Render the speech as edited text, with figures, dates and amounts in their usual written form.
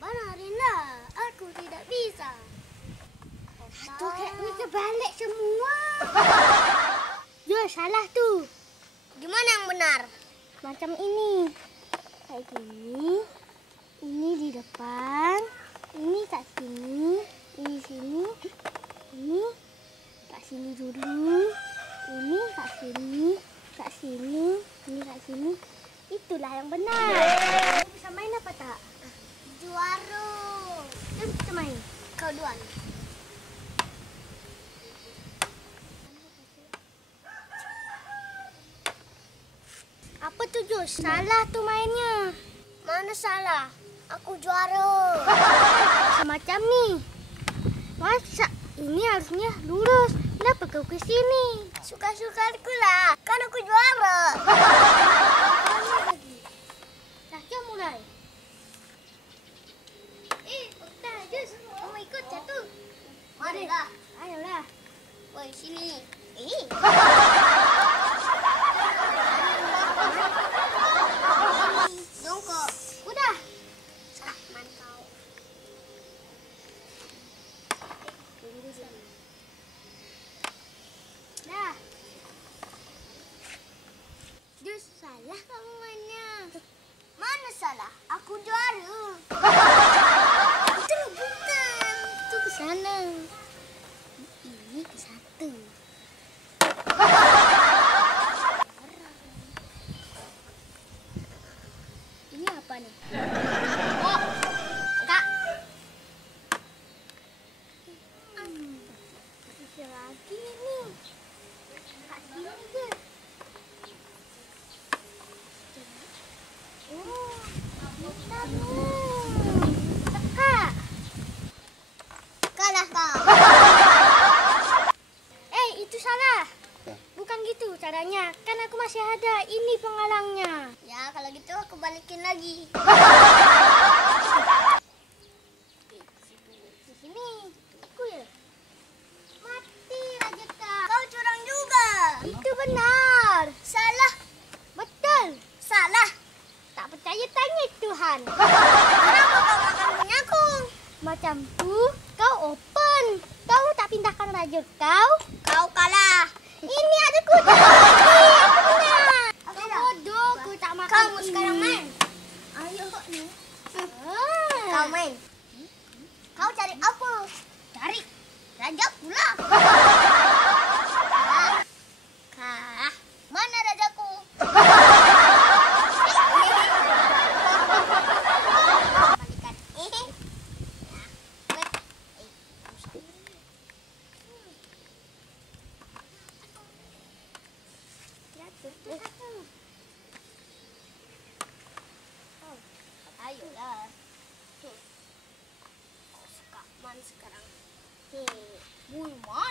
Abang Arina, aku tidak bisa. Tu kayaknya terbalik semua. Ya, salah tu. Gimana yang benar? Macam ini. Kayak gini. Ini di depan. Ini kat sini. Ini sini. Ini kat sini dulu. Ini kat sini. Kat sini. Ini kat sini. Itulah yang benar. Kamu bisa main apa tak? Juara. Jom kita main. Kau duluan. Apa tu Jus? Salah tu mainnya. Mana salah? Aku juara. Semacam ni. Masa ini harusnya lurus. Kenapa kau ke sini? Suka-suka aku lah. Kan aku juara. Dah, jom mulai. Okta, Jus. Kamu ikut satu. Mari lah. Ayolah. Woi, sini. Jongkok. Udah. Saman kau. Dah. Jus, salah kamu mainnya. Mana salah? Aku juara. Itu bukan. Itu ke sana. Ini ke satu. Ini apa nih? Oh, Kak. Bisa lagi nih. Kak sini je. Oh, bisa nih. Teka. Kalah kau. Itu salah. Bukan gitu caranya. Kan aku masih ada. Ini penghalangnya. Ya, kalau gitu aku balikin lagi. Di sini. Aku ya. Mati Raja Kak. Kau curang juga. Itu benar. Salah. Betul. Salah. Tak percaya tanya Tuhan. Kenapa kau makan punyaku? Macam tu kau open. Kau tak pindahkan raja kau. Kau kalah. Ini ada kuda lagi. Aku menang. Aku bodoh. Aku tak makan. Kamu sekarang main. Ayo kok ni. Kau main. Kau cari apa? Cari raja pula. Kah? Mana rajaku? Balikan. Ayolah. Kau suka man sekarang. Bui man.